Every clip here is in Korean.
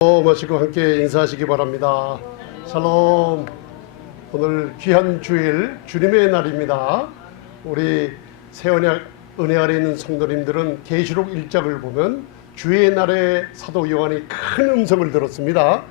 마시고 함께 인사하시기 바랍니다. 샬롬. 오늘 귀한 주일 주님의 날입니다. 우리 새언약 은혜 아래 있는 성도님들은 계시록 1장을 보면 주의 날에 사도 요한이 큰 음성을 들었습니다.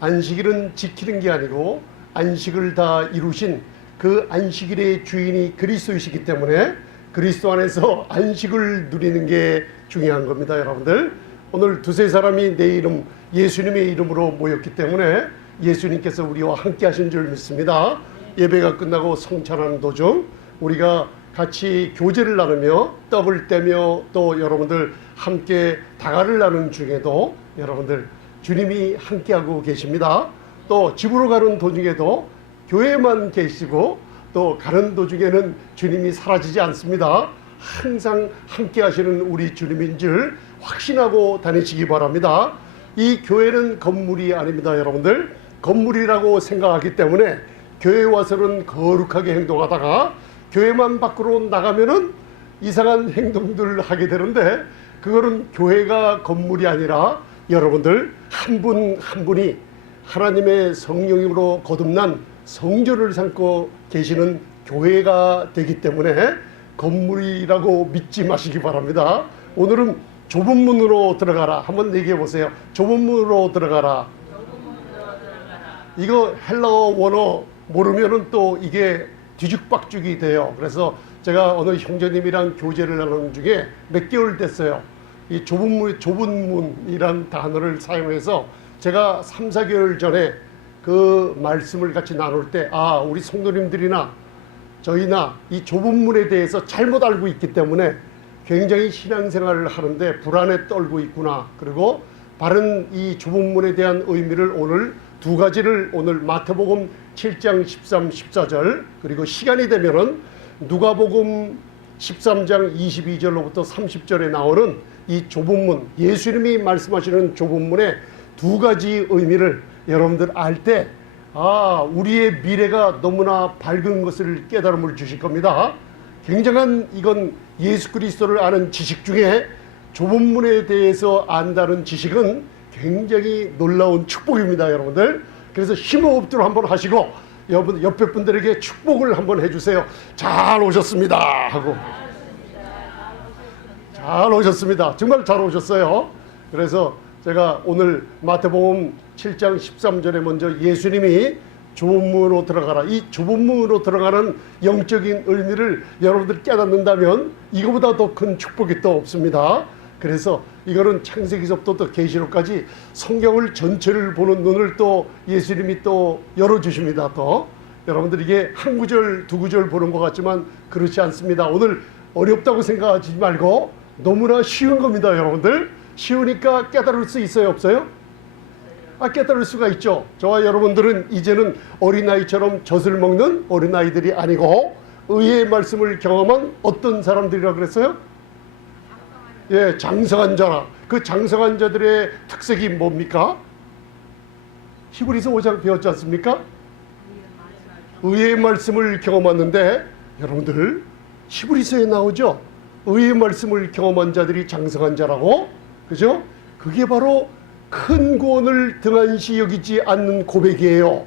안식일은 지키는 게 아니고 안식을 다 이루신 그 안식일의 주인이 그리스도이시기 때문에 그리스도 안에서 안식을 누리는 게 중요한 겁니다. 여러분들, 오늘 두세 사람이 내 이름 예수님의 이름으로 모였기 때문에 예수님께서 우리와 함께 하신 줄 믿습니다. 예배가 끝나고 성찬하는 도중 우리가 같이 교제를 나누며 떡을 떼며 또 여러분들 함께 다가를 나누는 중에도 여러분들 주님이 함께하고 계십니다. 또 집으로 가는 도중에도 교회만 계시고 또 가는 도중에는 주님이 사라지지 않습니다. 항상 함께 하시는 우리 주님인 줄 확신하고 다니시기 바랍니다. 이 교회는 건물이 아닙니다. 여러분들, 건물이라고 생각하기 때문에 교회에 와서는 거룩하게 행동하다가 교회만 밖으로 나가면은 이상한 행동들을 하게 되는데, 그거는 교회가 건물이 아니라 여러분들 한 분 한 분이 하나님의 성령으로 거듭난 성전을 삼고 계시는 교회가 되기 때문에 건물이라고 믿지 마시기 바랍니다. 오늘은 좁은 문으로 들어가라. 한번 얘기해 보세요. 좁은 문으로 들어가라. 이거 헬라어 원어 모르면은 또 이게 뒤죽박죽이 돼요. 그래서 제가 어느 형제님이랑 교제를 하는 중에 몇 개월 됐어요. 이 좁은 문이란 단어를 사용해서 제가 3, 4개월 전에 그 말씀을 같이 나눌 때, 우리 성도님들이나 저희나 이 좁은 문에 대해서 잘못 알고 있기 때문에 굉장히 신앙생활을 하는데 불안에 떨고 있구나. 그리고 바른 이 좁은 문에 대한 의미를 오늘 두 가지를, 오늘 마태복음 7장 13, 14절, 그리고 시간이 되면은 누가복음 13장 22절로부터 30절에 나오는 이 좁은 문, 예수님이 말씀하시는 좁은 문의 두 가지 의미를 여러분들 알 때, 우리의 미래가 너무나 밝은 것을 깨달음을 주실 겁니다. 굉장한, 이건 예수 그리스도를 아는 지식 중에 좁은 문에 대해서 안다는 지식은 굉장히 놀라운 축복입니다. 여러분들, 그래서 힘호흡들 한번 하시고 여러분 옆에 분들에게 축복을 한번 해주세요. 잘 오셨습니다 하고. 잘 오셨습니다. 정말 잘 오셨어요. 그래서 제가 오늘 마태복음 7장 13절에 먼저 예수님이 좁은 문으로 들어가라, 이 좁은 문으로 들어가는 영적인 의미를 여러분들 깨닫는다면 이거보다 더 큰 축복이 또 없습니다. 그래서 이거는 창세기서부터 계시록까지 성경을 전체를 보는 눈을 또 예수님이 또 열어주십니다. 또 여러분들 이게 한 구절 두 구절 보는 것 같지만 그렇지 않습니다. 오늘 어렵다고 생각하지 말고 너무나 쉬운 겁니다. 여러분들 쉬우니까 깨달을 수 있어요, 없어요? 깨달을 수가 있죠. 저와 여러분들은 이제는 어린아이처럼 젖을 먹는 어린아이들이 아니고 의의 말씀을 경험한 어떤 사람들이라 그랬어요? 장성한 자라. 그 장성한 자들의 특색이 뭡니까? 히브리서 5장 배웠지 않습니까? 의의 말씀을 경험하는데, 여러분들 히브리서에 나오죠. 의의 말씀을 경험한 자들이 장성한 자라고. 그죠? 그게 바로 큰 구원을 등한시 여기지 않는 고백이에요.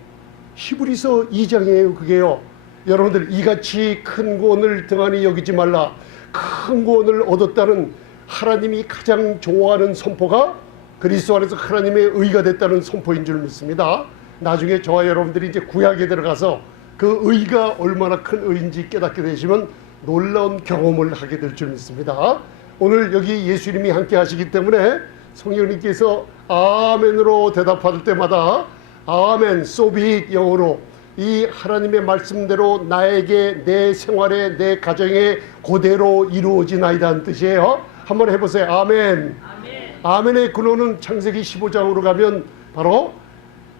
히브리서 2장이에요. 그게요. 여러분들 이같이 큰 구원을 등한히 여기지 말라. 큰 구원을 얻었다는 하나님이 가장 좋아하는 선포가 그리스도 안에서 하나님의 의가 됐다는 선포인 줄 믿습니다. 나중에 저와 여러분들이 이제 구약에 들어가서 그 의가 얼마나 큰 의인지 깨닫게 되시면 놀라운 경험을 하게 될 줄 믿습니다. 오늘 여기 예수님이 함께 하시기 때문에 성령님께서 아멘으로 대답할 때마다 아멘, so be it, 영어로 이 하나님의 말씀대로 나에게, 내 생활에, 내 가정에 그대로 이루어지나이다는 뜻이에요. 한번 해보세요. 아멘. 아멘의 근원은 창세기 15장으로 가면 바로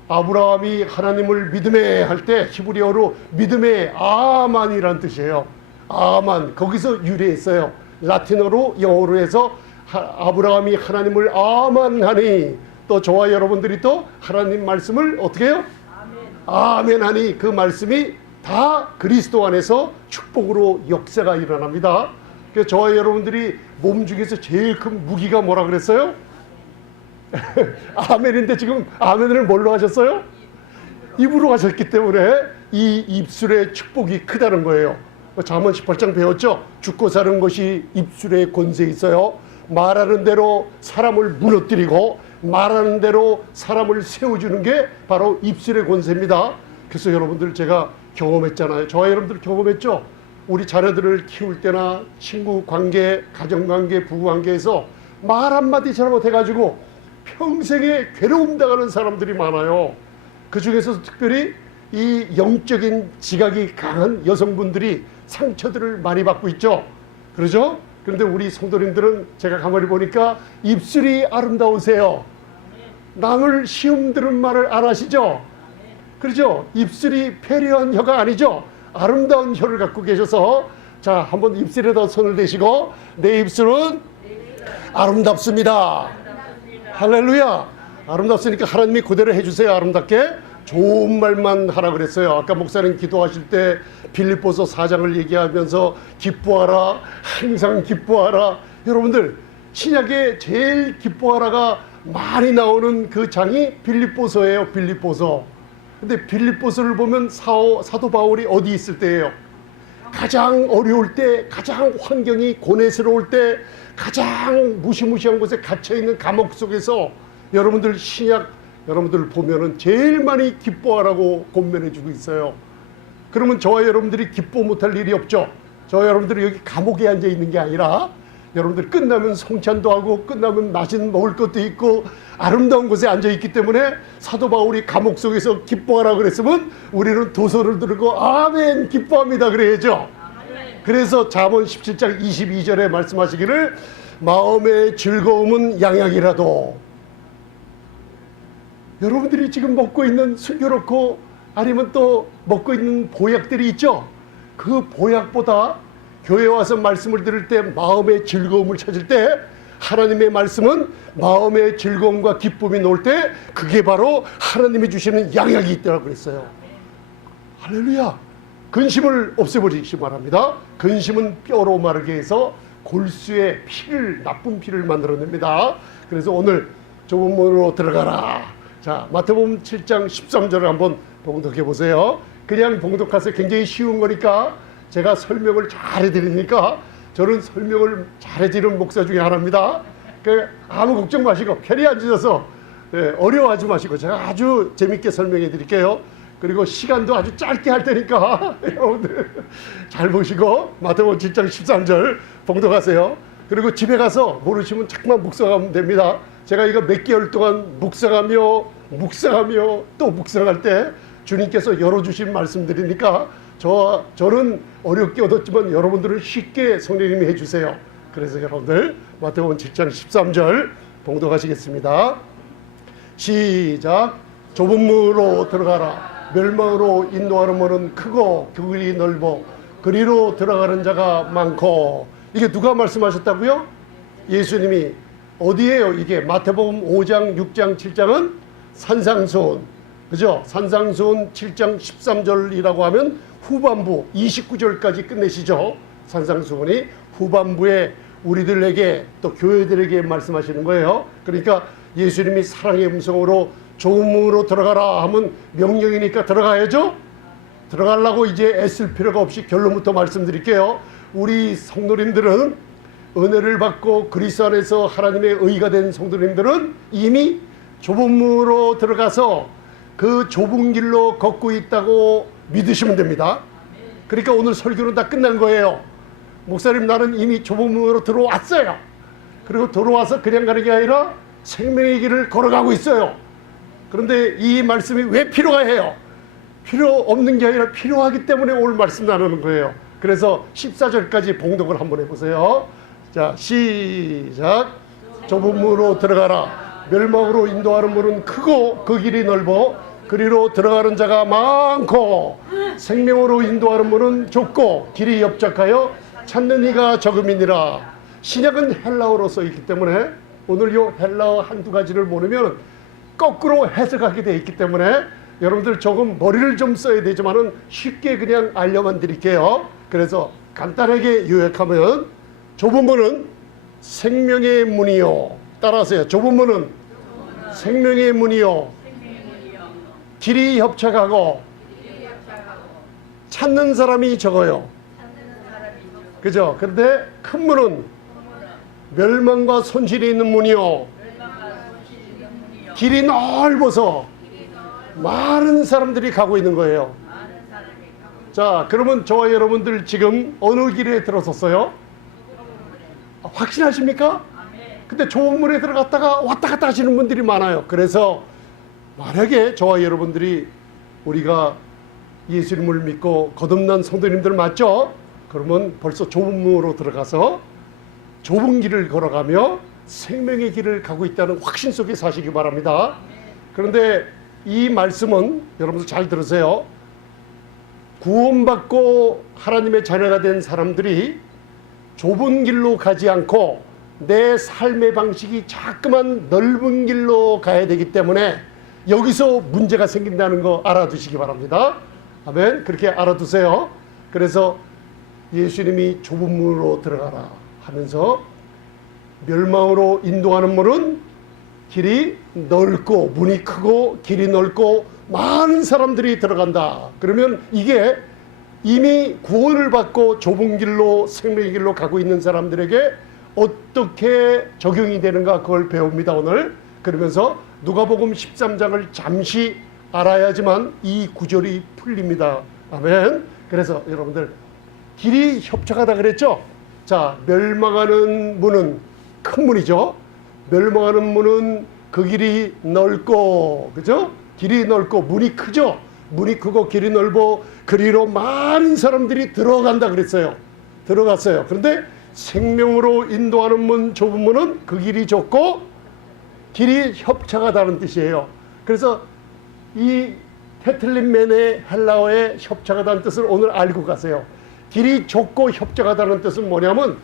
아브라함이 하나님을 믿음에 할 때 히브리어로 믿음의 아만이라는 뜻이에요. 아만, 거기서 유래했어요. 라틴어로, 영어로 해서 아브라함이 하나님을 아만하니, 또 저와 여러분들이 또 하나님 말씀을 어떻게 해요? 아멘 하니 그 말씀이 다 그리스도 안에서 축복으로 역사가 일어납니다. 그래서 저와 여러분들이 몸 중에서 제일 큰 무기가 뭐라 그랬어요? 아멘인데 지금 아멘을 뭘로 하셨어요? 입으로 하셨기 때문에 이 입술의 축복이 크다는 거예요. 잠언 18장 배웠죠? 죽고 사는 것이 입술에 권세 있어요. 말하는 대로 사람을 무너뜨리고 말하는 대로 사람을 세워주는 게 바로 입술의 권세입니다. 그래서 여러분들 제가 경험했잖아요. 저와 여러분들 경험했죠? 우리 자녀들을 키울 때나 친구 관계, 가정관계, 부부관계에서 말 한마디 잘못해가지고 평생에 괴로움 당하는 사람들이 많아요. 그 중에서 특별히 이 영적인 지각이 강한 여성분들이 상처들을 많이 받고 있죠. 그러죠? 그런데 우리 성도님들은 제가 가만히 보니까 입술이 아름다우세요. 남을 시험 들은 말을 안 하시죠? 그렇죠? 입술이 패려한 혀가 아니죠? 아름다운 혀를 갖고 계셔서 자, 한번 입술에다 손을 대시고 내 입술은 아름답습니다. 할렐루야. 아름답으니까 하나님이 그대로 해주세요. 아름답게 좋은 말만 하라 그랬어요. 아까 목사님 기도하실 때 빌립보서 4장을 얘기하면서 기뻐하라, 항상 기뻐하라. 여러분들 신약에 제일 기뻐하라가 많이 나오는 그 장이 빌립보서예요. 빌립보서. 근데 빌립보서를 보면 사도 바울이 어디 있을 때예요? 가장 어려울 때, 가장 환경이 고뇌스러울 때, 가장 무시무시한 곳에 갇혀있는 감옥 속에서 여러분들 신약 여러분들 보면은 제일 많이 기뻐하라고 권면해주고 있어요. 그러면 저와 여러분들이 기뻐 못할 일이 없죠. 저와 여러분들이 여기 감옥에 앉아 있는 게 아니라 여러분들 끝나면 성찬도 하고 끝나면 맛있는 먹을 것도 있고 아름다운 곳에 앉아 있기 때문에 사도 바울이 감옥 속에서 기뻐하라 그랬으면 우리는 두 손을 들고 아멘 기뻐합니다 그래야죠. 그래서 잠언 17장 22절에 말씀하시기를 마음의 즐거움은 양약이라도. 여러분들이 지금 먹고 있는 순교롭고 아니면 또 먹고 있는 보약들이 있죠. 그 보약보다 교회 와서 말씀을 들을 때 마음의 즐거움을 찾을 때 하나님의 말씀은 마음의 즐거움과 기쁨이 놓을 때 그게 바로 하나님이 주시는 양약이 있다고 그랬어요. 할렐루야. 근심을 없애버리시 바랍니다. 근심은 뼈로 마르게 해서 골수에 피를, 나쁜 피를 만들어냅니다. 그래서 오늘 좁은 문으로 들어가라. 자, 마태복음 7장 13절을 한번 봉독해 보세요. 그냥 봉독하세요. 굉장히 쉬운 거니까 제가 설명을 잘 해드리니까 저는 설명을 잘해드리는 목사 중에 하나입니다. 아무 걱정 마시고 편히 앉으셔서 어려워하지 마시고 제가 아주 재밌게 설명해 드릴게요. 그리고 시간도 아주 짧게 할 테니까 여러분들 잘 보시고 마태복음 7장 13절 봉독하세요. 그리고 집에 가서 모르시면 자꾸만 묵상하면 됩니다. 제가 이거 몇 개월 동안 묵상하며 또 묵상할 때 주님께서 열어주신 말씀들이니까 저는 어렵게 얻었지만 여러분들은 쉽게 성령님이 해주세요. 그래서 여러분들 마태복음 7장 13절 봉독하시겠습니다. 시작. 좁은 문으로 들어가라. 멸망으로 인도하는 문은 크고 그 길이 넓어 그리로 들어가는 자가 많고. 이게 누가 말씀하셨다고요? 예수님이. 어디에요? 이게 마태복음 5장 6장 7장은 산상수훈, 그죠? 산상수훈 7장 13절이라고 하면 후반부 29절까지 끝내시죠. 산상수훈이 후반부에 우리들에게 또 교회들에게 말씀하시는 거예요. 그러니까 예수님이 사랑의 음성으로 좁은 문으로 들어가라 하면 명령이니까 들어가야죠. 들어가려고 이제 애쓸 필요가 없이 결론부터 말씀드릴게요. 우리 성도님들은 은혜를 받고 그리스도 안에서 하나님의 의가 된 성도님들은 이미 좁은 문으로 들어가서 그 좁은 길로 걷고 있다고 믿으시면 됩니다. 그러니까 오늘 설교는 다 끝난 거예요. 목사님 나는 이미 좁은 문으로 들어왔어요. 그리고 들어와서 그냥 가는 게 아니라 생명의 길을 걸어가고 있어요. 그런데 이 말씀이 왜 필요가 해요? 필요 없는 게 아니라 필요하기 때문에 오늘 말씀 나누는 거예요. 그래서 14절까지 봉독을 한번 해보세요. 자, 시작. 좁은 문으로 들어가라. 멸망으로 인도하는 문은 크고 그 길이 넓어 그리로 들어가는 자가 많고 생명으로 인도하는 문은 좁고 길이 협착하여 찾는 이가 적음이니라. 신약은 헬라어로 써있기 때문에 오늘 요 헬라어 한두 가지를 모르면 거꾸로 해석하게 되어 있기 때문에 여러분들 조금 머리를 좀 써야 되지만은 쉽게 그냥 알려만 드릴게요. 그래서 간단하게 요약하면 좁은 문은 생명의 문이요. 따라하세요. 좁은 문은 생명의 문이요 길이 협착하고 찾는 사람이 적어요. 그죠? 그런데 큰 문은 멸망과 손실이 있는 문이요 길이 넓어서 많은 사람들이 가고 있는 거예요. 자, 그러면 저와 여러분들 지금 어느 길에 들어섰어요? 확신하십니까? 근데 좁은 문에 들어갔다가 왔다 갔다 하시는 분들이 많아요. 그래서 만약에 저와 여러분들이 우리가 예수님을 믿고 거듭난 성도님들 맞죠? 그러면 벌써 좁은 문으로 들어가서 좁은 길을 걸어가며 생명의 길을 가고 있다는 확신 속에 사시기 바랍니다. 그런데 이 말씀은 여러분들 잘 들으세요. 구원받고 하나님의 자녀가 된 사람들이 좁은 길로 가지 않고 내 삶의 방식이 자꾸만 넓은 길로 가야 되기 때문에 여기서 문제가 생긴다는 거 알아두시기 바랍니다. 아멘. 그렇게 알아두세요. 그래서 예수님이 좁은 문으로 들어가라 하면서 멸망으로 인도하는 문은 길이 넓고 문이 크고 길이 넓고 많은 사람들이 들어간다. 그러면 이게 이미 구원을 받고 좁은 길로 생명의 길로 가고 있는 사람들에게 어떻게 적용이 되는가 그걸 배웁니다 오늘. 그러면서 누가복음 13장을 잠시 알아야지만 이 구절이 풀립니다. 아멘. 그래서 여러분들 길이 협착하다 그랬죠? 자, 멸망하는 문은 큰 문이죠. 멸망하는 문은 그 길이 넓고, 그죠? 길이 넓고 문이 크죠. 문이 크고 길이 넓어 그리로 많은 사람들이 들어간다 그랬어요. 들어갔어요. 그런데 생명으로 인도하는 문, 좁은 문은 그 길이 좁고 길이 협착하다는 뜻이에요. 그래서 이 테틀린맨의 헬라어의 협착하다는 뜻을 오늘 알고 가세요. 길이 좁고 협착하다는 뜻은 뭐냐면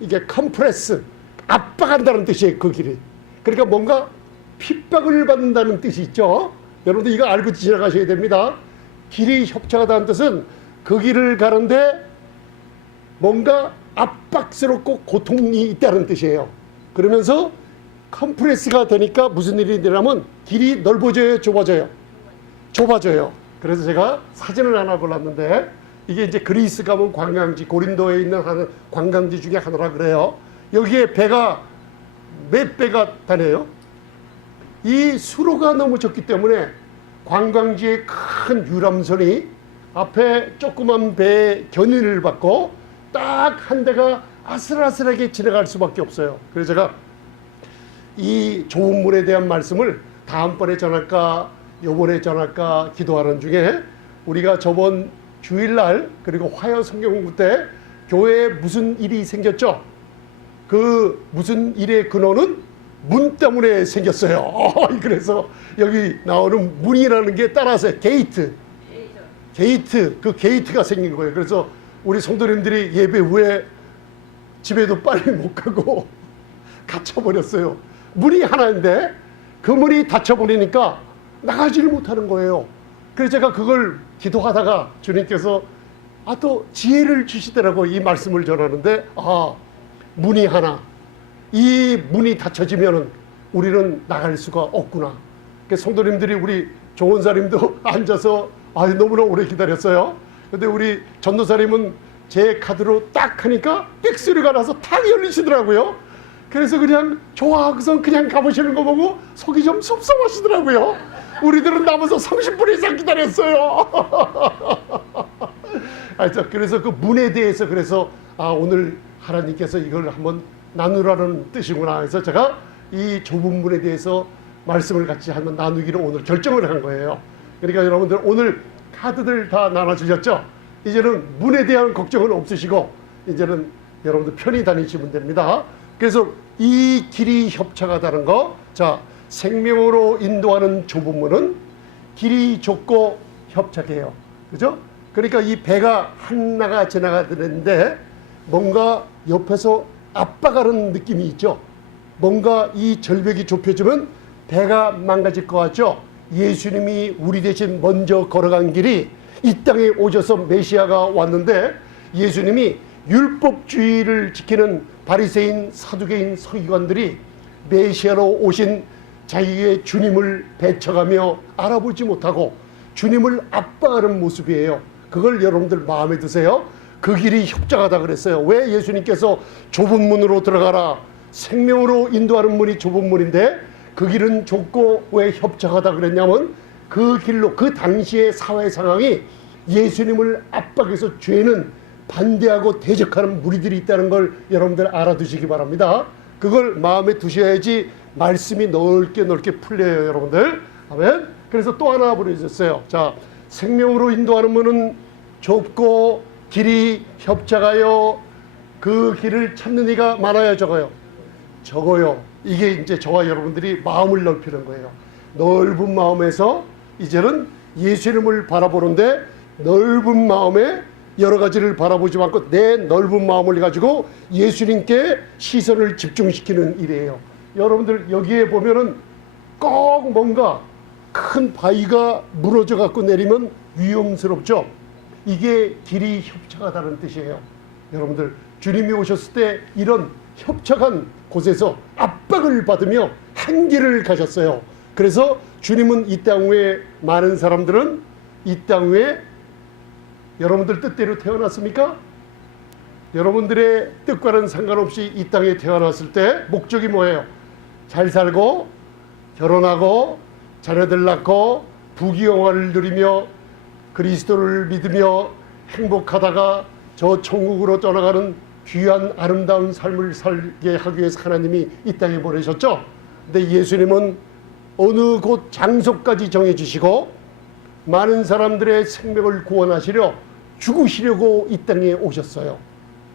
이게 컴프레스, 압박한다는 뜻이에요. 그 길이. 그러니까 뭔가 핍박을 받는다는 뜻이 있죠. 여러분들 이거 알고 지나가셔야 됩니다. 길이 협착하다는 뜻은 그 길을 가는데 뭔가 압박스럽고 고통이 있다는 뜻이에요. 그러면서 컴프레스가 되니까 무슨 일이 되냐면 길이 넓어져요, 좁아져요? 좁아져요. 그래서 제가 사진을 하나 골랐는데 이게 이제 그리스 가면 관광지, 고린도에 있는 관광지 중에 하나라 그래요. 여기에 배가 몇 배가 다녀요? 이 수로가 너무 적기 때문에 관광지의 큰 유람선이 앞에 조그만 배의 견인을 받고 딱 한 대가 아슬아슬하게 지나갈 수밖에 없어요. 그래서 제가 이 좁은 문에 대한 말씀을 다음번에 전할까 요번에 전할까 기도하는 중에 우리가 저번 주일날 그리고 화요 성경 공부 때 교회에 무슨 일이 생겼죠? 그 무슨 일의 근원은 문 때문에 생겼어요. 그래서 여기 나오는 문이라는 게 따라서 게이트, 그 게이트가 생긴 거예요. 그래서 우리 성도님들이 예배 후에 집에도 빨리 못 가고 갇혀버렸어요. 문이 하나인데 그 문이 닫혀버리니까 나가지를 못하는 거예요. 그래서 제가 그걸 기도하다가 주님께서 또 지혜를 주시더라고. 이 말씀을 전하는데 문이 하나, 이 문이 닫혀지면 우리는 나갈 수가 없구나. 그래서 성도님들이 우리 종원사님도 앉아서 너무나 오래 기다렸어요. 근데 우리 전도사님은 제 카드로 딱 하니까 삑소리가 나서 탁 열리시더라고요. 그래서 그냥 좋아하고선 그냥 가보시는 거 보고 속이 좀 섭섭하시더라고요. 우리들은 남아서 30분 이상 기다렸어요. 그래서 그 문에 대해서 그래서 오늘 하나님께서 이걸 한번 나누라는 뜻이구나 해서 제가 이 좁은 문에 대해서 말씀을 같이 한번 나누기로 오늘 결정을 한 거예요. 그러니까 여러분들 오늘 카드들 다 나눠주셨죠? 이제는 문에 대한 걱정은 없으시고 이제는 여러분들 편히 다니시면 됩니다. 그래서 이 길이 협착하다는 거, 자, 생명으로 인도하는 좁은 문은 길이 좁고 협착해요. 그죠? 그러니까 이 배가 하나가 지나가는데 뭔가 옆에서 압박하는 느낌이 있죠. 뭔가 이 절벽이 좁혀지면 배가 망가질 것 같죠. 예수님이 우리 대신 먼저 걸어간 길이 이 땅에 오셔서 메시아가 왔는데 예수님이 율법주의를 지키는 바리새인, 사두개인, 서기관들이 메시아로 오신 자기의 주님을 배척하며 알아보지 못하고 주님을 압박하는 모습이에요. 그걸 여러분들 마음에 드세요? 그 길이 협착하다 그랬어요. 왜 예수님께서 좁은 문으로 들어가라, 생명으로 인도하는 문이 좁은 문인데 그 길은 좁고 왜 협착하다 그랬냐면 그 길로, 그 당시의 사회 상황이 예수님을 압박해서 죄는 반대하고 대적하는 무리들이 있다는 걸 여러분들 알아두시기 바랍니다. 그걸 마음에 두셔야지 말씀이 넓게 풀려요, 여러분들. 아멘. 그래서 또 하나 보내주셨어요. 자, 생명으로 인도하는 문은 좁고 길이 협착하여 그 길을 찾는 이가 많아야 적어요. 적어요. 이게 이제 저와 여러분들이 마음을 넓히는 거예요. 넓은 마음에서 이제는 예수님을 바라보는데 넓은 마음에 여러 가지를 바라보지 않고 내 넓은 마음을 가지고 예수님께 시선을 집중시키는 일이에요. 여러분들 여기에 보면은 꼭 뭔가 큰 바위가 무너져 갖고 내리면 위험스럽죠. 이게 길이 협착하다는 뜻이에요. 여러분들 주님이 오셨을 때 이런 협착한 곳에서 압박을 받으며 한길을 가셨어요. 그래서 주님은 이 땅 위에 많은 사람들은 이 땅 위에 여러분들 뜻대로 태어났습니까? 여러분들의 뜻과는 상관없이 이 땅에 태어났을 때 목적이 뭐예요? 잘 살고 결혼하고 자녀들 낳고 부귀영화를 누리며 그리스도를 믿으며 행복하다가 저 천국으로 떠나가는 귀한 아름다운 삶을 살게 하기 위해서 하나님이 이 땅에 보내셨죠. 근데 예수님은 어느 곳 장소까지 정해주시고 많은 사람들의 생명을 구원하시려 죽으시려고 이 땅에 오셨어요.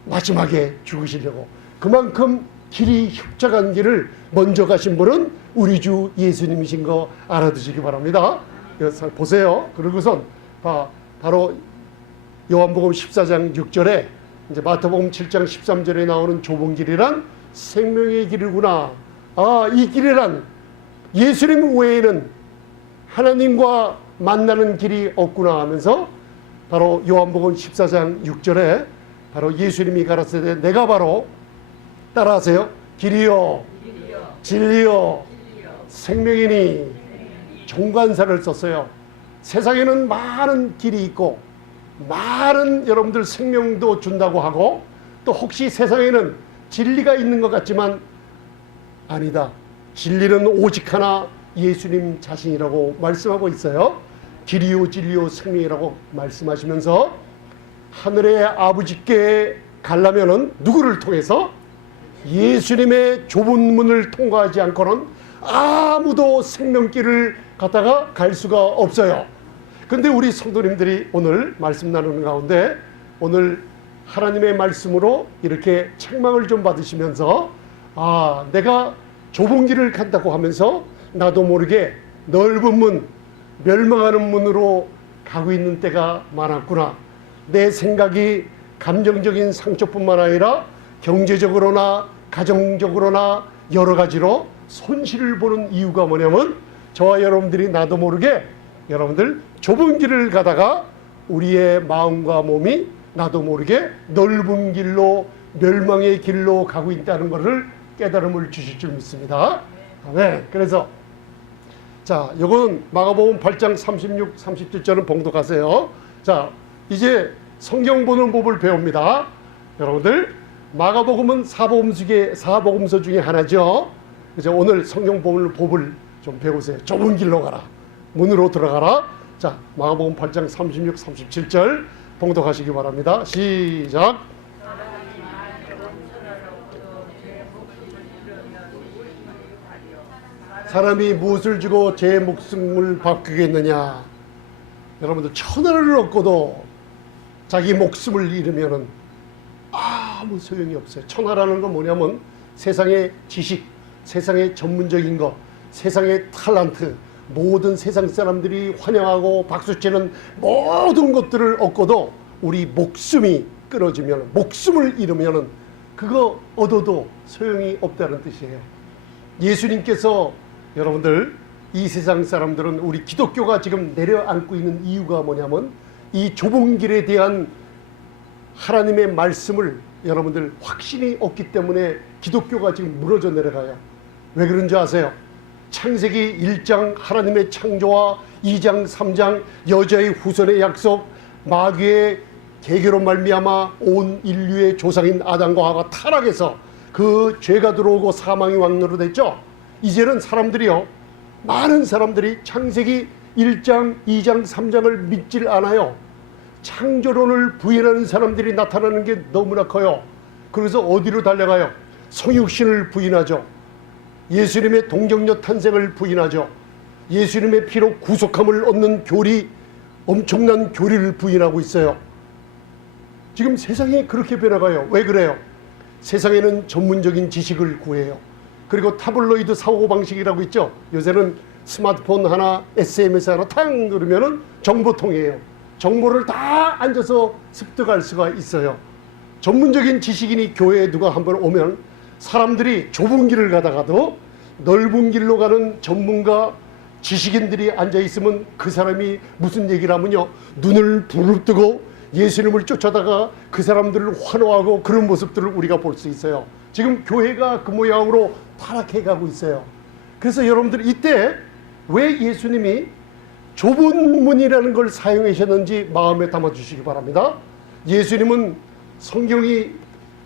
마지막에 죽으시려고. 그만큼 길이 협착한 길을 먼저 가신 분은 우리 주 예수님이신 거 알아두시기 바랍니다. 보세요. 그러고선 바로 요한복음 14장 6절에 이제 마태복음 7장 13절에 나오는 좁은 길이란 생명의 길이구나. 아, 이 길이란 예수님 외에는 하나님과 만나는 길이 없구나 하면서 바로 요한복음 14장 6절에 바로 예수님이 가라사대 내가 바로 따라하세요. 길이요 진리요 생명이니 정관사를 썼어요. 세상에는 많은 길이 있고 많은 여러분들 생명도 준다고 하고 또 혹시 세상에는 진리가 있는 것 같지만 아니다. 진리는 오직 하나 예수님 자신이라고 말씀하고 있어요. 길이요 진리요 생명이라고 말씀하시면서 하늘의 아버지께 가려면은 누구를 통해서? 예수님의 좁은 문을 통과하지 않고는 아무도 생명길을 갖다가 갈 수가 없어요. 근데 우리 성도님들이 오늘 말씀 나누는 가운데 오늘 하나님의 말씀으로 이렇게 책망을 좀 받으시면서 아, 내가 좁은 길을 간다고 하면서 나도 모르게 넓은 문, 멸망하는 문으로 가고 있는 때가 많았구나. 내 생각이 감정적인 상처뿐만 아니라 경제적으로나 가정적으로나 여러 가지로 손실을 보는 이유가 뭐냐면 저와 여러분들이 나도 모르게 여러분들 좁은 길을 가다가 우리의 마음과 몸이 나도 모르게 넓은 길로 멸망의 길로 가고 있다는 것을 깨달음을 주실 줄 믿습니다. 네, 그래서 자, 요건 마가복음 8장 36, 37절은 봉독하세요. 자, 이제 성경 보는 법을 배웁니다. 여러분들 마가복음은 사복음서 중에 하나죠. 이제 오늘 성경 보는 법을 좀 배우세요. 좁은 길로 가라. 문으로 들어가라. 자, 마가복음 8장 36, 37절 봉독하시기 바랍니다. 시작. 사람이 무엇을 주고 제 목숨을 바꾸겠느냐. 여러분들 천하를 얻고도 자기 목숨을 잃으면은 아무 소용이 없어요. 천하라는 건 뭐냐면 세상의 지식, 세상의 전문적인 것, 세상의 탤런트, 모든 세상 사람들이 환영하고 박수치는 모든 것들을 얻고도 우리 목숨이 끊어지면, 목숨을 잃으면은 그거 얻어도 소용이 없다는 뜻이에요. 예수님께서 여러분들 이 세상 사람들은 우리 기독교가 지금 내려앉고 있는 이유가 뭐냐면 이 좁은 길에 대한 하나님의 말씀을 여러분들 확신이 없기 때문에 기독교가 지금 무너져 내려가요. 왜 그런지 아세요? 창세기 1장 하나님의 창조와 2장 3장 여자의 후손의 약속, 마귀의 계계로 말미암아 온 인류의 조상인 아담과 하와가 타락해서 그 죄가 들어오고 사망이 왕노로 됐죠. 이제는 사람들이요, 많은 사람들이 창세기 1장, 2장, 3장을 믿질 않아요. 창조론을 부인하는 사람들이 나타나는 게 너무나 커요. 그래서 어디로 달려가요? 성육신을 부인하죠. 예수님의 동정녀 탄생을 부인하죠. 예수님의 피로 구속함을 얻는 교리, 엄청난 교리를 부인하고 있어요. 지금 세상이 그렇게 변해가요. 왜 그래요? 세상에는 전문적인 지식을 구해요. 그리고 타블로이드 사고방식이라고 있죠. 요새는 스마트폰 하나, SMS 하나 탁 누르면은 정보통이에요. 정보를 다 앉아서 습득할 수가 있어요. 전문적인 지식인이 교회에 누가 한번 오면 사람들이 좁은 길을 가다가도 넓은 길로 가는 전문가 지식인들이 앉아있으면 그 사람이 무슨 얘기를 하면요, 눈을 부릅뜨고 예수님을 쫓아다가 그 사람들을 환호하고 그런 모습들을 우리가 볼 수 있어요. 지금 교회가 그 모양으로 타락해 가고 있어요. 그래서 여러분들 이때 왜 예수님이 좁은 문이라는 걸 사용하셨는지 마음에 담아 주시기 바랍니다. 예수님은 성경이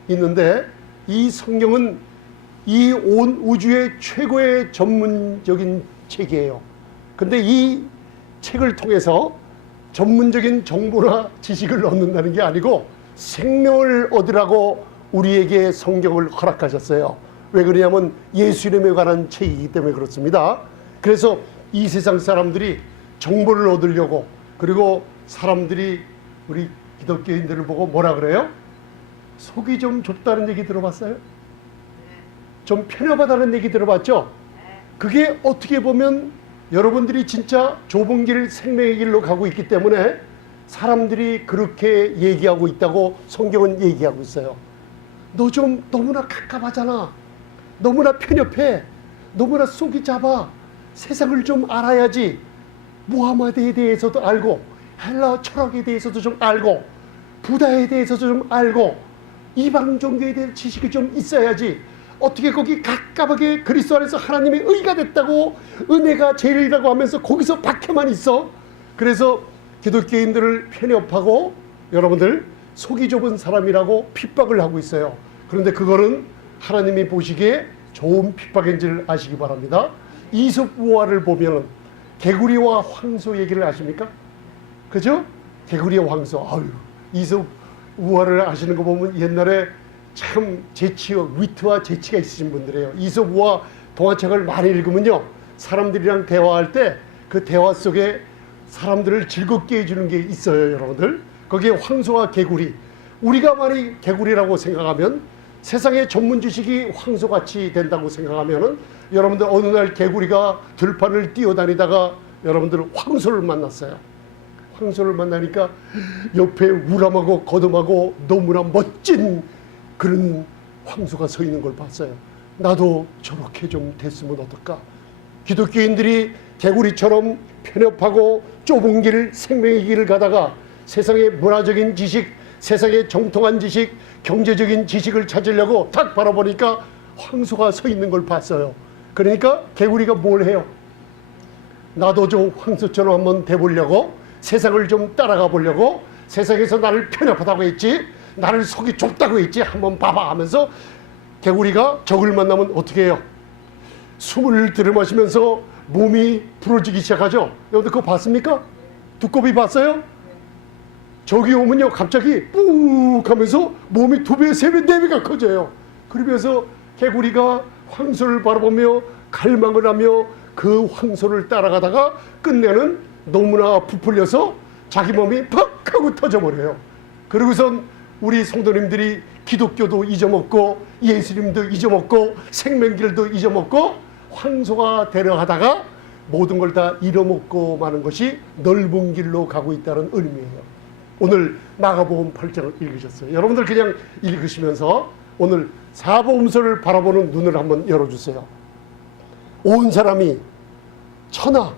있는데 이 성경은 이 온 우주의 최고의 전문적인 책이에요. 근데 이 책을 통해서 전문적인 정보나 지식을 얻는다는 게 아니고 생명을 얻으라고 우리에게 성경을 허락하셨어요. 왜 그러냐면 예수님에 관한 책이기 때문에 그렇습니다. 그래서 이 세상 사람들이 정보를 얻으려고, 그리고 사람들이 우리 기독교인들을 보고 뭐라 그래요? 속이 좀 좁다는 얘기 들어봤어요? 좀 편협하다는 얘기 들어봤죠? 그게 어떻게 보면 여러분들이 진짜 좁은 길, 생명의 길로 가고 있기 때문에 사람들이 그렇게 얘기하고 있다고 성경은 얘기하고 있어요. 너 좀 너무나 갑갑하잖아. 너무나 편협해. 너무나 속이 좁아. 세상을 좀 알아야지. 무하마드에 대해서도 알고, 헬라 철학에 대해서도 좀 알고, 부다에 대해서도 좀 알고, 이방 종교에 대한 지식이 좀 있어야지. 어떻게 거기 갑갑하게 그리스도 안에서 하나님의 의가 됐다고, 은혜가 제일이라고 하면서 거기서 박혀만 있어. 그래서 기독교인들을 편협하고 여러분들 속이 좁은 사람이라고 핍박을 하고 있어요. 그런데 그거는 하나님이 보시기에 좋은 핍박인지를 아시기 바랍니다. 이솝 우화를 보면 개구리와 황소 얘기를 아십니까? 그죠? 개구리와 황소. 아유, 이솝 우화를 아시는 거 보면 옛날에 참 재치와 위트와 재치가 있으신 분들이에요. 이솝 우화 동화책을 많이 읽으면요, 사람들이랑 대화할 때 그 대화 속에 사람들을 즐겁게 해주는 게 있어요. 여러분들, 거기에 황소와 개구리, 우리가 만약 개구리라고 생각하면, 세상의 전문 지식이 황소같이 된다고 생각하면은, 여러분들 어느 날 개구리가 들판을 뛰어다니다가 여러분들 황소를 만났어요. 황소를 만나니까 옆에 우람하고 거듭하고 너무나 멋진 그런 황소가 서 있는 걸 봤어요. 나도 저렇게 좀 됐으면 어떨까? 기독교인들이 개구리처럼 편협하고 좁은 길, 생명의 길을 가다가 세상의 문화적인 지식, 세상의 정통한 지식, 경제적인 지식을 찾으려고 딱 바라보니까 황소가 서 있는 걸 봤어요. 그러니까 개구리가 뭘 해요? 나도 좀 황소처럼 한번 돼보려고, 세상을 좀 따라가 보려고, 세상에서 나를 편협하다고 했지, 나를 속이 좁다고 했지, 한번 봐봐 하면서 개구리가 적을 만나면 어떻게 해요? 숨을 들이마시면서 몸이 부러지기 시작하죠. 여러분들 그거 봤습니까? 두꺼비 봤어요? 적이 오면요, 갑자기 뿡 하면서 몸이 2배, 3배, 4배가 커져요. 그러면서 개구리가 황소를 바라보며 갈망을 하며 그 황소를 따라가다가 끝내는 너무나 부풀려서 자기 몸이 팍 하고 터져버려요. 그러고선 우리 성도님들이 기독교도 잊어먹고 예수님도 잊어먹고 생명길도 잊어먹고 황소가 데려가다가 모든 걸 다 잃어먹고 마는 것이 넓은 길로 가고 있다는 의미예요. 오늘 마가복음 8장을 읽으셨어요. 여러분들 그냥 읽으시면서 오늘 사복음서를 바라보는 눈을 한번 열어주세요. 온 사람이 천하,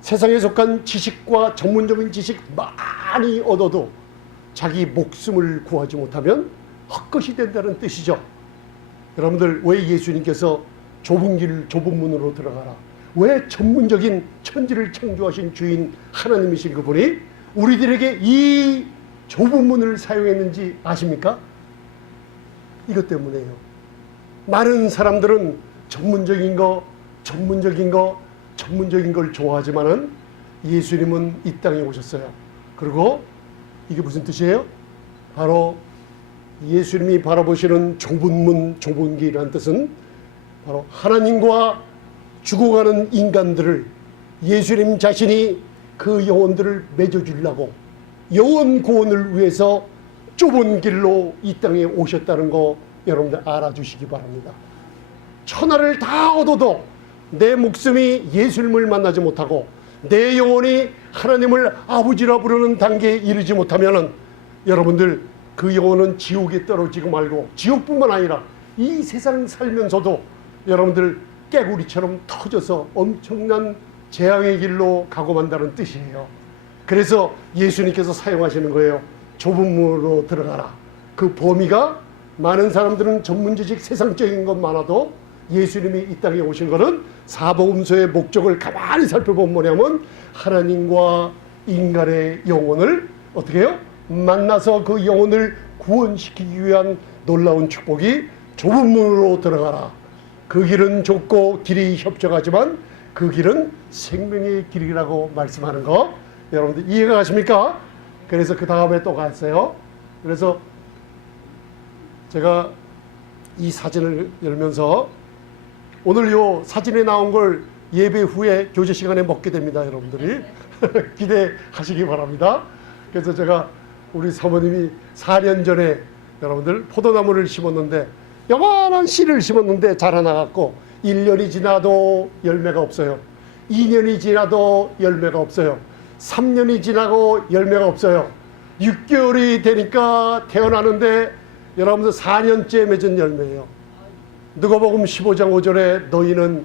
세상에 속한 지식과 전문적인 지식 많이 얻어도 자기 목숨을 구하지 못하면 헛것이 된다는 뜻이죠. 여러분들 왜 예수님께서 좁은 길 좁은 문으로 들어가라. 왜 전문적인 천지를 창조하신 주인 하나님이신 그분이 우리들에게 이 좁은 문을 사용했는지 아십니까? 이것 때문에요. 많은 사람들은 전문적인 걸 좋아하지만은 예수님은 이 땅에 오셨어요. 그리고 이게 무슨 뜻이에요? 바로 예수님이 바라보시는 좁은 문, 좁은 길이라는 뜻은 바로 하나님과 죽어가는 인간들을 예수님 자신이 그 영혼들을 맺어주려고 영혼 구원을 위해서 좁은 길로 이 땅에 오셨다는 거 여러분들 알아주시기 바랍니다. 천하를 다 얻어도 내 목숨이 예수님을 만나지 못하고 내 영혼이 하나님을 아버지라 부르는 단계에 이르지 못하면은 여러분들 그 영혼은 지옥에 떨어지고 말고 지옥뿐만 아니라 이 세상 살면서도 여러분들 깨구리처럼 터져서 엄청난 재앙의 길로 가고 만다는 뜻이에요. 그래서 예수님께서 사용하시는 거예요. 좁은 문으로 들어가라. 그 범위가 많은 사람들은 전문지식 세상적인 것 많아도 예수님이 이 땅에 오신 것은 사복음서의 목적을 가만히 살펴보면 뭐냐면 하나님과 인간의 영혼을 어떻게 해요? 만나서 그 영혼을 구원시키기 위한 놀라운 축복이 좁은 문으로 들어가라. 그 길은 좁고 길이 협적하지만 그 길은 생명의 길이라고 말씀하는 거 여러분들 이해가 가십니까? 그래서 그 다음에 또 갔어요. 그래서 제가 이 사진을 열면서 오늘 요 사진에 나온 걸 예배 후에 교제 시간에 먹게 됩니다. 여러분들이 기대하시기 바랍니다. 그래서 제가 우리 사모님이 4년 전에 여러분들 포도나무를 심었는데 요만한 씨를 심었는데 자라나갔고 1년이 지나도 열매가 없어요. 2년이 지나도 열매가 없어요. 3년이 지나고 열매가 없어요. 6개월이 되니까 태어나는데 여러분들 4년째 맺은 열매예요. 누가복음 15장 5절에 너희는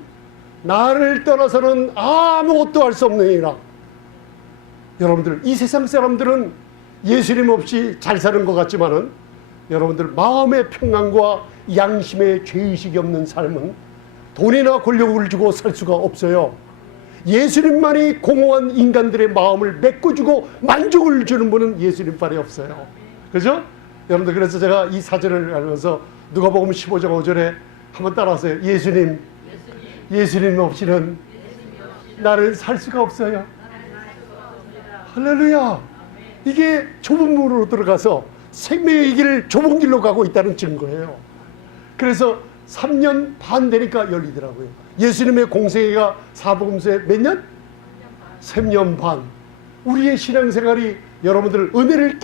나를 떠나서는 아무것도 할 수 없느니라. 여러분들 이 세상 사람들은 예수님 없이 잘 사는 것 같지만은 여러분들 마음의 평안과 양심의 죄의식이 없는 삶은 돈이나 권력을 주고 살 수가 없어요. 예수님만이 공허한 인간들의 마음을 메꿔주고 만족을 주는 분은 예수님밖에 없어요. 그죠? 여러분들 그래서 제가 이 사진을 알면서 누가복음 15장 5절에 한번 따라하세요. 예수님 없이는 나를 살 수가 없어요. 할렐루야. 이게 좁은 문으로 들어가서 생명의 길을 좁은 길로 가고 있다는 증거예요. 그래서 3년 반 되니까 열리더라고요. 예수님의 공생애가 사복음서에 몇 년? 3년 반. 우리의 신앙생활이 여러분들 은혜를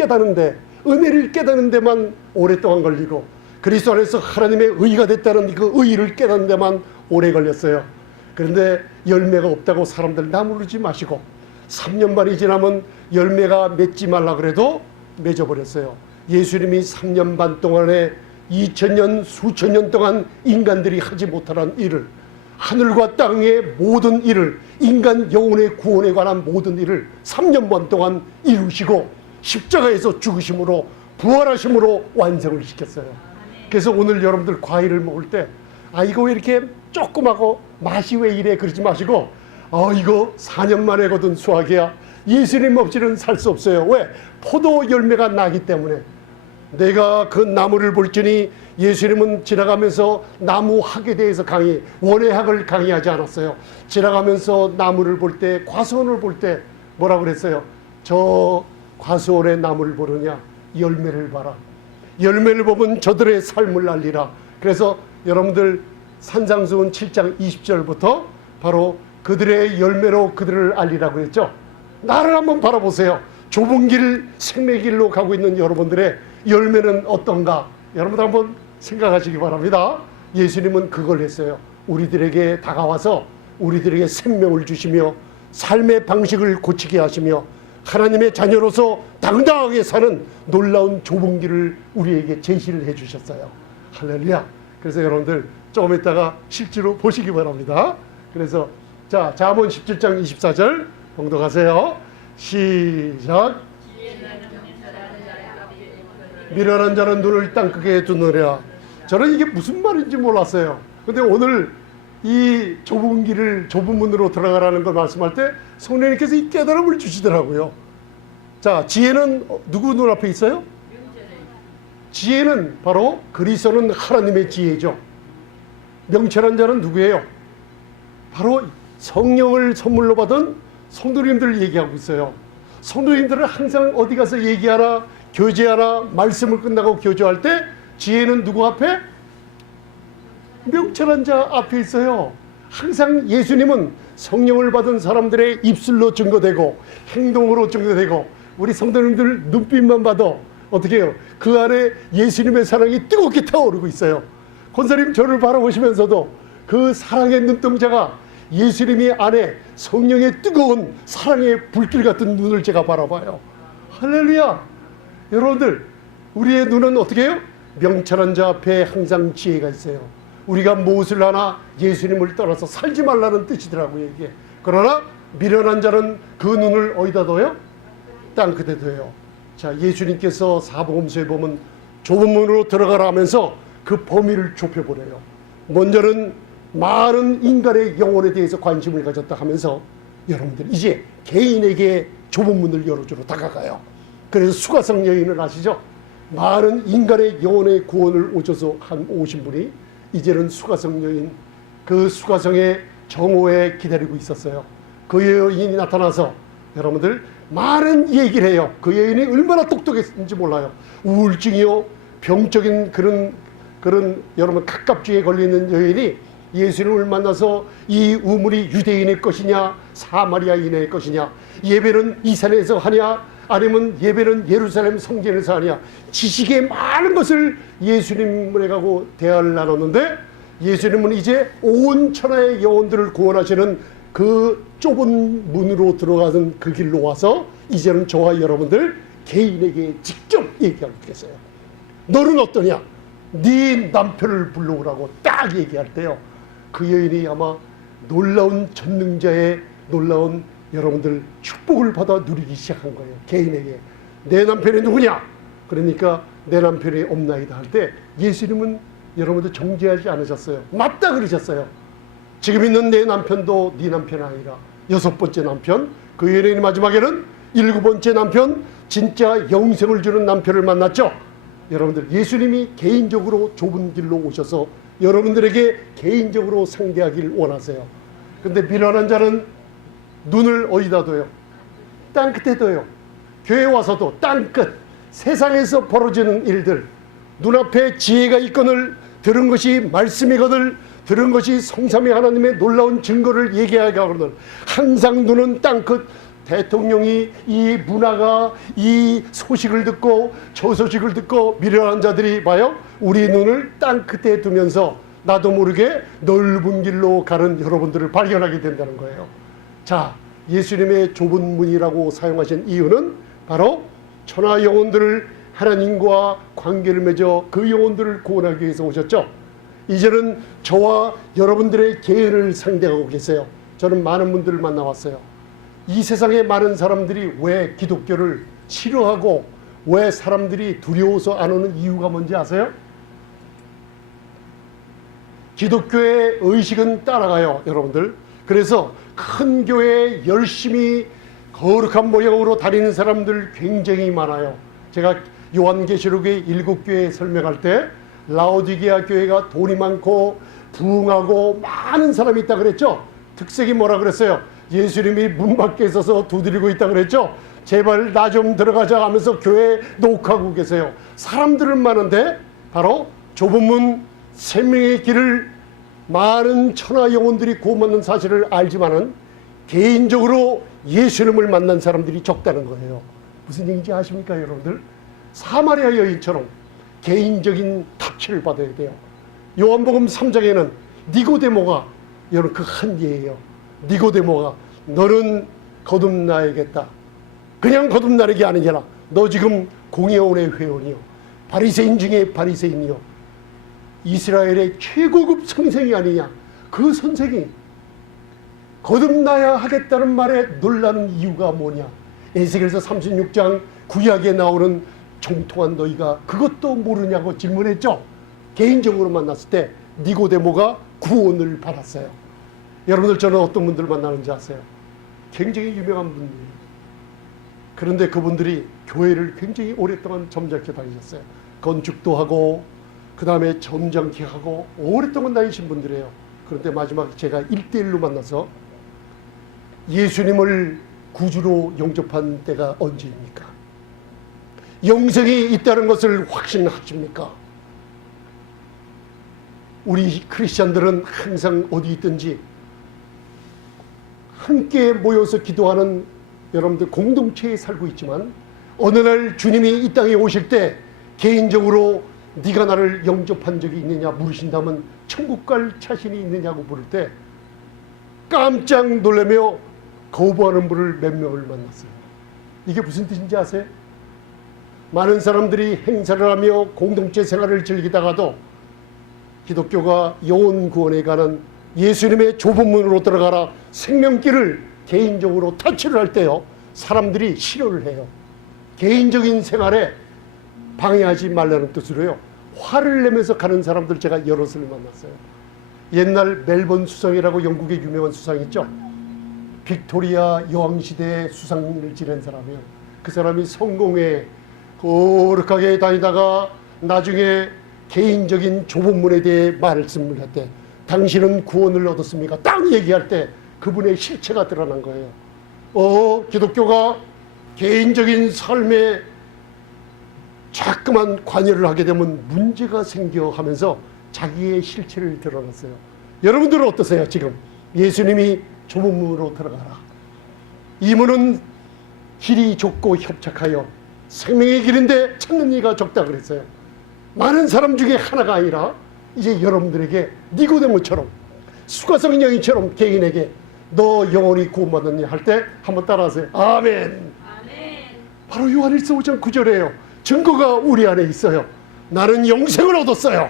깨닫는 데만 오랫동안 걸리고 그리스도 안에서 하나님의 의가 됐다는 그 의를 깨닫는 데만 오래 걸렸어요. 그런데 열매가 없다고 사람들 나무르지 마시고 3년 반이 지나면 열매가 맺지 말라 그래도 맺어버렸어요. 예수님이 3년 반 동안에 2000년 수천 년 동안 인간들이 하지 못하는 일을 하늘과 땅의 모든 일을 인간 영혼의 구원에 관한 모든 일을 3년 반 동안 이루시고 십자가에서 죽으심으로 부활하심으로 완성을 시켰어요. 그래서 오늘 여러분들 과일을 먹을 때 이거 왜 이렇게 조그마고 맛이 왜 이래 그러지 마시고 이거 4년 만에 거둔 수확이야. 예수님 없이는 살 수 없어요. 왜? 포도 열매가 나기 때문에. 내가 그 나무를 볼지니 예수님은 지나가면서 나무 학에 대해서 원예학을 강의하지 않았어요. 지나가면서 나무를 볼 때, 과수원을 볼 때 뭐라고 그랬어요? 저 과수원의 나무를 보느냐? 열매를 봐라. 열매를 보면 저들의 삶을 알리라. 그래서 여러분들 산상수훈 7장 20절부터 바로 그들의 열매로 그들을 알리라고 했죠. 나를 한번 바라보세요. 좁은 길, 생명의 길로 가고 있는 여러분들의 열매는 어떤가? 여러분 한번 생각하시기 바랍니다. 예수님은 그걸 했어요. 우리들에게 다가와서 우리들에게 생명을 주시며 삶의 방식을 고치게 하시며 하나님의 자녀로서 당당하게 사는 놀라운 좁은 길을 우리에게 제시를 해 주셨어요. 할렐루야. 그래서 여러분들 조금 있다가 실제로 보시기 바랍니다. 그래서 자, 잠언 17장 24절 봉독하세요. 시작. 미련한 자는 눈을 땅크게 두느랴. 저는 이게 무슨 말인지 몰랐어요. 근데 오늘 이 좁은 길을 좁은 문으로 들어가라는 걸 말씀할 때 성령님께서 이 깨달음을 주시더라고요. 자, 지혜는 누구 눈앞에 있어요? 지혜는 바로 그리스도는 하나님의 지혜죠. 명철한 자는 누구예요? 바로 성령을 선물로 받은 성도님들을 얘기하고 있어요. 성도님들은 항상 어디 가서 얘기하나 교제하나 말씀을 끝나고 교제할 때 지혜는 누구 앞에? 명철한 자 앞에 있어요. 항상 예수님은 성령을 받은 사람들의 입술로 증거되고 행동으로 증거되고, 우리 성도님들 눈빛만 봐도 어떻게 해요? 그 안에 예수님의 사랑이 뜨겁게 타오르고 있어요. 권사님 저를 바라보시면서도 그 사랑의 눈동자가 예수님이 안에 성령의 뜨거운 사랑의 불길 같은 눈을 제가 바라봐요. 할렐루야. 여러분들, 우리의 눈은 어떻게 해요? 명철한 자 앞에 항상 지혜가 있어요. 우리가 무엇을 하나 예수님을 떠나서 살지 말라는 뜻이더라고요, 이게. 그러나 미련한 자는 그 눈을 어디다 둬요? 땅끝에 둬요. 자, 예수님께서 사복음서에 보면 좁은 문으로 들어가라 하면서 그 범위를 좁혀버려요. 먼저는 많은 인간의 영혼에 대해서 관심을 가졌다 하면서 여러분들 이제 개인에게 좁은 문을 열어주러 다가가요. 그래서 수가성 여인을 아시죠? 많은 인간의 영혼의 구원을 오셔서 오신 분이 이제는 수가성 여인, 그 수가성의 정오에 기다리고 있었어요. 그 여인이 나타나서 여러분들 많은 얘기를 해요. 그 여인이 얼마나 똑똑했는지 몰라요. 우울증이요, 병적인 그런 여러분 갑갑주의에 걸리는 여인이 예수님을 만나서 이 우물이 유대인의 것이냐 사마리아인의 것이냐, 예배는 이 산에서 하냐 아니면 예배는 예루살렘 성전에서 하냐, 지식의 많은 것을 예수님을 가고 대화를 나눴는데, 예수님은 이제 온 천하의 영혼들을 구원하시는 그 좁은 문으로 들어가는 그 길로 와서 이제는 저와 여러분들 개인에게 직접 얘기하고 있겠어요. 너는 어떠냐? 네 남편을 불러오라고 딱 얘기할 때요, 그 여인이 아마 놀라운 전능자의 놀라운 여러분들 축복을 받아 누리기 시작한 거예요. 개인에게. 내 남편이 누구냐? 그러니까 내 남편이 없나이다 할 때 예수님은 여러분들 정죄하지 않으셨어요. 맞다 그러셨어요. 지금 있는 내 남편도 네 남편 아니라 6번째 남편, 그 여인이 마지막에는 7번째 남편, 진짜 영생을 주는 남편을 만났죠. 여러분들, 예수님이 개인적으로 좁은 길로 오셔서 여러분들에게 개인적으로 상대하길 원하세요. 근데 미련한 자는 눈을 어디다 둬요? 땅끝에 둬요. 교회 와서도 땅끝, 세상에서 벌어지는 일들, 눈앞에 지혜가 있거늘 들은 것이 말씀이거늘 들은 것이 성삼위 하나님의 놀라운 증거를 얘기하거늘 항상 눈은 땅끝. 대통령이 이 문화가 이 소식을 듣고 저 소식을 듣고 미련한 자들이 봐요, 우리 눈을 땅끝에 두면서 나도 모르게 넓은 길로 가는 여러분들을 발견하게 된다는 거예요. 자, 예수님의 좁은 문이라고 사용하신 이유는 바로 천하 영혼들을 하나님과 관계를 맺어 그 영혼들을 구원하기 위해서 오셨죠. 이제는 저와 여러분들의 개인을 상대하고 계세요. 저는 많은 분들을 만나왔어요. 이 세상에 많은 사람들이 왜 기독교를 싫어하고 왜 사람들이 두려워서 안 오는 이유가 뭔지 아세요? 기독교의 의식은 따라가요, 여러분들. 그래서 큰 교회에 열심히 거룩한 모양으로 다니는 사람들 굉장히 많아요. 제가 요한계시록의 7교회 설명할 때 라오디게아 교회가 돈이 많고 부흥하고 많은 사람이 있다 그랬죠. 특색이 뭐라 그랬어요? 예수님이 문 밖에 있어서 두드리고 있다 그랬죠. 제발 나 좀 들어가자 하면서 교회에 녹하고 계세요. 사람들은 많은데 바로 좁은 문 생명의 길을 많은 천하 영혼들이 구원받는 사실을 알지만은 개인적으로 예수님을 만난 사람들이 적다는 거예요. 무슨 얘기인지 아십니까, 여러분들? 사마리아 여인처럼 개인적인 탑치를 받아야 돼요. 요한복음 3장에는 니고데모가, 여러분 그 한 예예요. 니고데모가 너는 거듭나야겠다. 그냥 거듭나는 게 아니잖아. 너 지금 공회원의 회원이요, 바리새인 중에 바리새인이요, 이스라엘의 최고급 선생이 아니냐. 그 선생이 거듭나야 하겠다는 말에 놀라는 이유가 뭐냐. 에스겔서 36장 구약에 나오는 정통한 너희가 그것도 모르냐고 질문했죠. 개인적으로 만났을 때 니고데모가 구원을 받았어요. 여러분들, 저는 어떤 분들 만나는지 아세요? 굉장히 유명한 분들이에요. 그런데 그분들이 교회를 굉장히 오랫동안 점잖게 다니셨어요. 건축도 하고 그 다음에 점잖게 하고 오랫동안 다니신 분들이에요. 그런데 마지막에 제가 1대1로 만나서 예수님을 구주로 영접한 때가 언제입니까? 영생이 있다는 것을 확신하십니까? 우리 크리스찬들은 항상 어디 있든지 함께 모여서 기도하는 여러분들 공동체에 살고 있지만, 어느 날 주님이 이 땅에 오실 때 개인적으로 네가 나를 영접한 적이 있느냐 물으신다면 천국 갈 자신이 있느냐고 물을 때 깜짝 놀라며 거부하는 분을 몇 명을 만났어요. 이게 무슨 뜻인지 아세요? 많은 사람들이 행사를 하며 공동체 생활을 즐기다가도 기독교가 영혼 구원에 관한 예수님의 좁은 문으로 들어가라 생명길을 개인적으로 터치를 할 때요, 사람들이 싫어를 해요. 개인적인 생활에 방해하지 말라는 뜻으로요, 화를 내면서 가는 사람들 제가 여럿을 만났어요. 옛날 멜번 수상이라고 영국의 유명한 수상 있죠. 빅토리아 여왕시대의 수상을 지낸 사람이에요. 그 사람이 성공에 거룩하게 다니다가 나중에 개인적인 좁은 문에 대해 말씀을 할 때, 당신은 구원을 얻었습니까? 딱 얘기할 때 그분의 실체가 드러난 거예요. 기독교가 개인적인 삶에 자꾸만 관여를 하게 되면 문제가 생겨 하면서 자기의 실체를 드러났어요. 여러분들은 어떠세요? 지금 예수님이 좁은 문으로 들어가라. 이 문은 길이 좁고 협착하여 생명의 길인데 찾는 이가 적다 그랬어요. 많은 사람 중에 하나가 아니라 이제 여러분들에게 니고데모처럼, 수가성 여인처럼 개인에게 너 영원히 구원받았냐 할 때 한번 따라하세요. 아멘. 아멘. 바로 요한일서 5장 9절이에요. 증거가 우리 안에 있어요. 나는 영생을 얻었어요.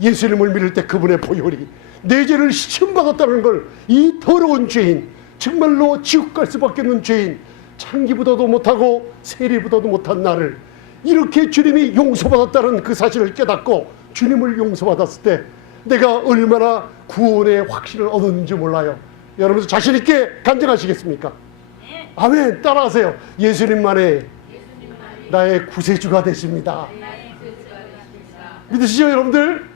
예수님을 믿을 때 그분의 보혈이 내 죄를 시침받았다는 걸, 이 더러운 죄인, 정말로 지옥 갈 수밖에 없는 죄인, 창기보다도 못하고 세리보다도 못한 나를 이렇게 주님이 용서받았다는 그 사실을 깨닫고 주님을 용서받았을 때 내가 얼마나 구원의 확신을 얻었는지 몰라요. 여러분 자신 있게 간증하시겠습니까? 네. 아멘. 따라하세요. 예수님만의 예수님만이 나의 구세주가 되십니다. 나의 구주가 되십니다. 믿으시죠 여러분들?